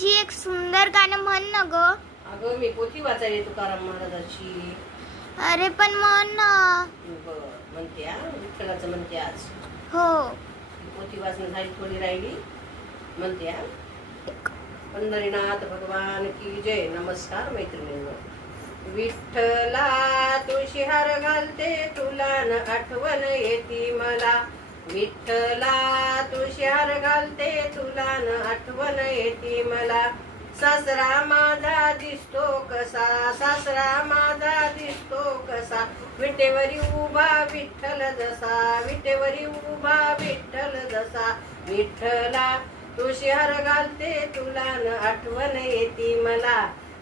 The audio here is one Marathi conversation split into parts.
आजी एक सुंदर गाणं म्हण ना ग. अगं मी पोथी वाचायली तुकाराम महाराजाची. अरे पण म्हण ना. बर म्हणते विठ्ठलाचं म्हणते आज. हो. पोथी वाचणं झाली, थोडी राहिली. म्हणते पंढरीनाथ भगवान की जय. नमस्कार मैत्रिणींनो. विठ्ठला तुळशी हार घालते तुला न आठवण येती मला. विठ्ठला तुळशी हार घालते तुला न आठवण येती मला. सासरा माझा दिसतो कसा, सासरा माझा दिसतो कसा. विटेवरी उभा विठ्ठल जसा, विटेवरी उभा विठ्ठल जसा. विठ्ठला तुळशी हार घालते तुला न आठवण येती मला.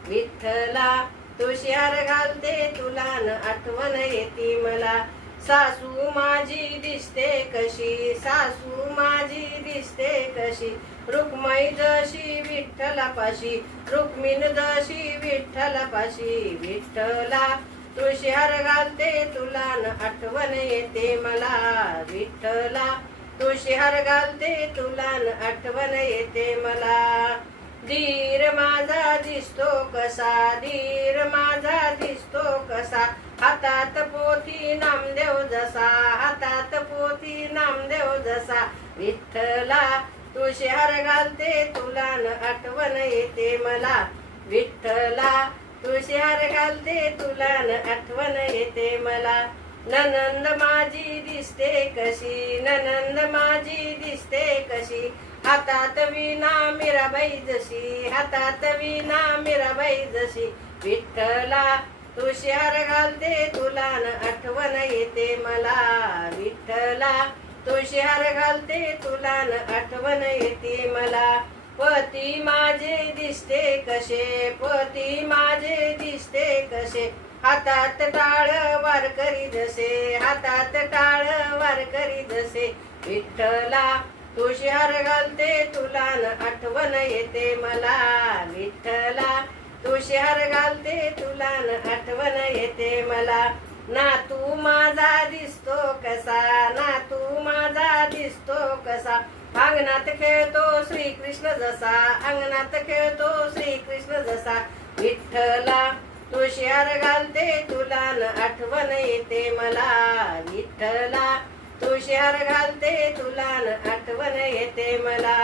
विठ्ठला तुळशी हार घालते तुला न आठवण येती मला. सासू माझी दिसते कशी, सासू माझी दिसते कशी. रुक्माई जशी विठ्ठलापाशी, रुक्मिण जशी विठ्ठलापाशी. विठ्ठला तुळशी हार घालते तुला न आठवण येते मला. विठ्ठला तुळशी हार घालते तुला न आठवण येते मला. धीर माझा दिसतो कसा, धीर माझा दिसतो कसा. हातात पोथी नामदेव जसा, हातात पोथी नामदेव जसा. विठ्ठला तुळशी हार घालते तुला न आठवण येते मला. विठ्ठला तुळशी हार घालते तुला न आठवण येते मला. ननंद माझी दिसते कशी, ननंद माझी दिसते कशी. हातात वीणा मीराबाई जशी, हातात वीणा मीराबाई जशी. विठ्ठला तुळशी हार घालते तुला न आठवण येते मला. विठ्ठला तुळशी हार घालते तुला न आठवण येते मला. पती माझे दिसते कसे, पती माझे दिसते कसे. हातात टाळ वारकरी जसे, हातात टाळ वारकरी जसे. विठ्ठला तुळशी हार घालते तुला न आठवण येते मला. विठ्ठला तुळशी हार घालते तुला न आठवण येते मला. नातू माझा दिसतो कसा, नातू माझा दिसतो कसा. अंगणात खेळतो श्रीकृष्ण जसा, अंगणात खेळतो श्रीकृष्ण जसा. विठ्ठला तुळशी हार घालते तुला न आठवण येते मला. विठ्ठला तुळशी हार घालते तुला न आठवण येते मला.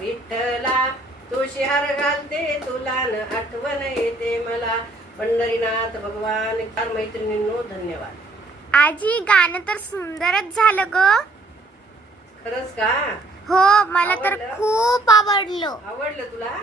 विठ्ठला तुळशी हार घालते तुला न आठवण येते मला. पंढरीनाथ भगवान. मैत्रिणींनो धन्यवाद. आजी गाणं तर सुंदरच झालं ग. खरंच का? हो, मला तर आवडलं? खूप आवडलं. आवडलं तुला?